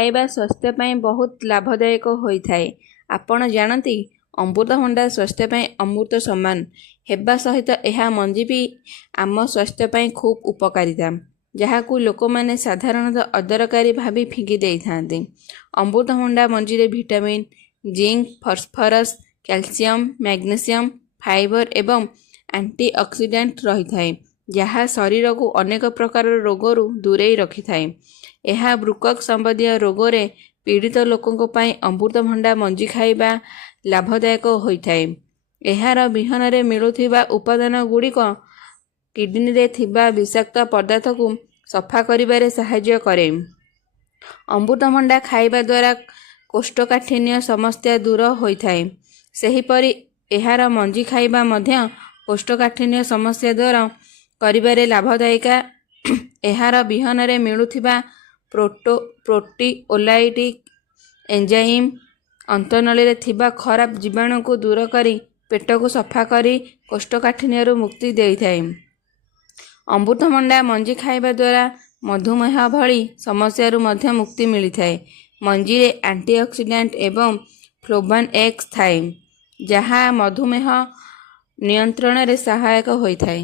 ଖାଇବା ସ୍ୱାସ୍ଥ୍ୟ ପାଇଁ ବହୁତ ଲାଭଦାୟକ ହୋଇଥାଏ। ଆପଣ ଜାଣନ୍ତି, ଅମୃତଭଣ୍ଡା ସ୍ୱାସ୍ଥ୍ୟ ପାଇଁ ଅମୃତ ସମାନ ହେବା ସହିତ ଏହା ମଞ୍ଜି ବି ଆମ ସ୍ୱାସ୍ଥ୍ୟ ପାଇଁ ଖୁବ୍ ଉପକାରିତା, ଯାହାକୁ ଲୋକମାନେ ସାଧାରଣତଃ ଅଦରକାରୀ ଭାବି ଫିଙ୍ଗି ଦେଇଥାନ୍ତି। ଅମୃତଭଣ୍ଡା ମଞ୍ଜିରେ vitamin, zinc, phosphorus, calcium, magnesium, fibre ଏବଂ ଆଣ୍ଟିଅକ୍ସିଡାଣ୍ଟ ରହିଥାଏ, ଯାହା ଶରୀରକୁ ଅନେକ ପ୍ରକାରର ରୋଗରୁ ଦୂରେଇ ରଖିଥାଏ। ଏହା ବୃକକ୍ ସମ୍ବନ୍ଧୀୟ ରୋଗରେ ପୀଡ଼ିତ ଲୋକଙ୍କ ପାଇଁ ଅମୃତଭଣ୍ଡା ମଞ୍ଜି ଖାଇବା ଲାଭଦାୟକ ହୋଇଥାଏ। ଏହାର ବିହନରେ ମିଳୁଥିବା ଉପାଦାନ ଗୁଡ଼ିକ କିଡ୍ନିରେ ଥିବା ବିଷାକ୍ତ ପଦାର୍ଥକୁ ସଫା କରିବାରେ ସାହାଯ୍ୟ କରେ। ଅମୃତଭଣ୍ଡା ଖାଇବା ଦ୍ୱାରା କୋଷ୍ଠକାଠିନ୍ୟ ସମସ୍ୟା ଦୂର ହୋଇଥାଏ। ସେହିପରି ଏହାର ମଞ୍ଜି ଖାଇବା ମଧ୍ୟ କୋଷ୍ଠକାଠିନ୍ୟ ସମସ୍ୟା ଦୂର କରିବାରେ ଲାଭଦାୟକ। ଏହାର ବିହନରେ ମିଳୁଥିବା ପ୍ରୋଟିଓଲାଇଟିକ୍ ଏଞ୍ଜାଇମ୍ ଅନ୍ତନଳୀରେ ଥିବା ଖରାପ ଜୀବାଣୁକୁ ଦୂର କରି ପେଟକୁ ସଫା କରି କୋଷ୍ଠକାଠିନ୍ୟରୁ ମୁକ୍ତି ଦେଇଥାଏ। ଅମୃତଭଣ୍ଡା ମଞ୍ଜି ଖାଇବା ଦ୍ୱାରା ମଧୁମେହ ଭଳି ସମସ୍ୟାରୁ ମଧ୍ୟ ମୁକ୍ତି ମିଳିଥାଏ। ମଞ୍ଜିରେ ଆଣ୍ଟିଅକ୍ସିଡାଣ୍ଟ ଏବଂ ଫ୍ଲେଭୋନଏଡ୍ସ ଥାଏ, ଯାହା ମଧୁମେହ ନିୟନ୍ତ୍ରଣରେ ସହାୟକ ହୋଇଥାଏ।